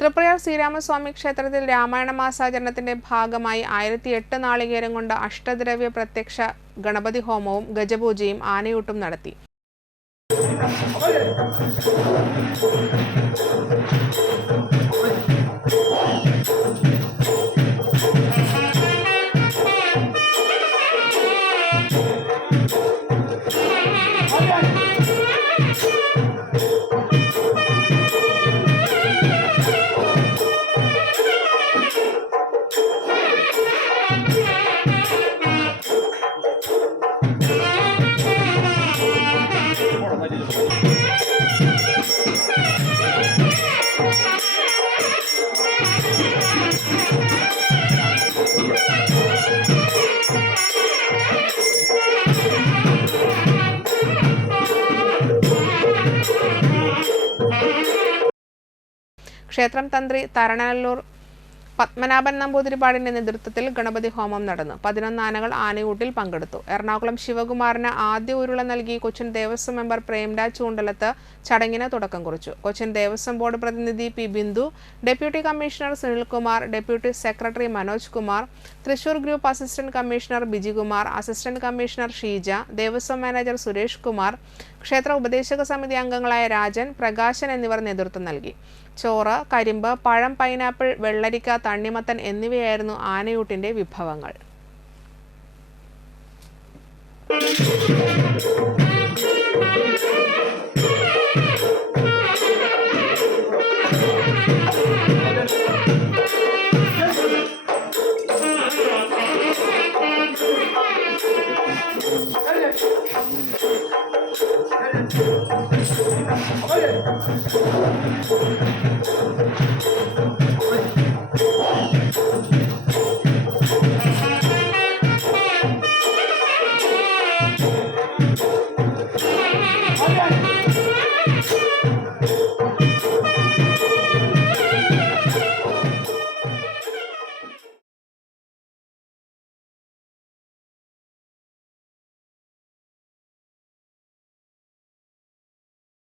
തൃപ്രയാർ ശ്രീരാമസ്വാമി ക്ഷേത്രത്തിൽ രാമായണ മാസാചരണത്തിന്റെ ഭാഗമായി 1008 നാളികേരം കൊണ്ട് അഷ്ടദ്രവ്യ പ്രത്യക്ഷ ഗണപതി ഹോമവും ഗജപൂജയും ആനയൂട്ടും നടത്തി. ക്ഷേത്രം തന്ത്രി തരണനല്ലൂർ പത്മനാഭൻ നമ്പൂതിരിപ്പാടിന്റെ നേതൃത്വത്തിൽ ഗണപതി ഹോമം നടന്നു. 11 ആനകൾ ആനയൂട്ടിൽ പങ്കെടുത്തു. എറണാകുളം ശിവകുമാറിന് ആദ്യ ഉരുള നൽകി കൊച്ചിൻ ദേവസ്വം മെമ്പർ പ്രേംരാജ് ചൂണ്ടലത്ത് ചടങ്ങിന് തുടക്കം കുറിച്ചു. കൊച്ചിൻ ദേവസ്വം ബോർഡ് പ്രതിനിധി P Bindu, deputy commissioner Sunilkumar, deputy secretary Manoj Kumar, Thrissur group assistant commissioner Bijikumar, assistant commissioner Sheeja, Devaswom manager Suresh Kumar, ക്ഷേത്ര ഉപദേശക സമിതി അംഗങ്ങളായ രാജൻ, പ്രകാശൻ എന്നിവർ നേതൃത്വം നൽകി. ചോറ്, കരിമ്പ്, പഴം, പൈനാപ്പിൾ, വെള്ളരിക്ക, തണ്ണിമത്തൻ എന്നിവയായിരുന്നു ആനയൂട്ടിന്റെ വിഭവങ്ങൾ.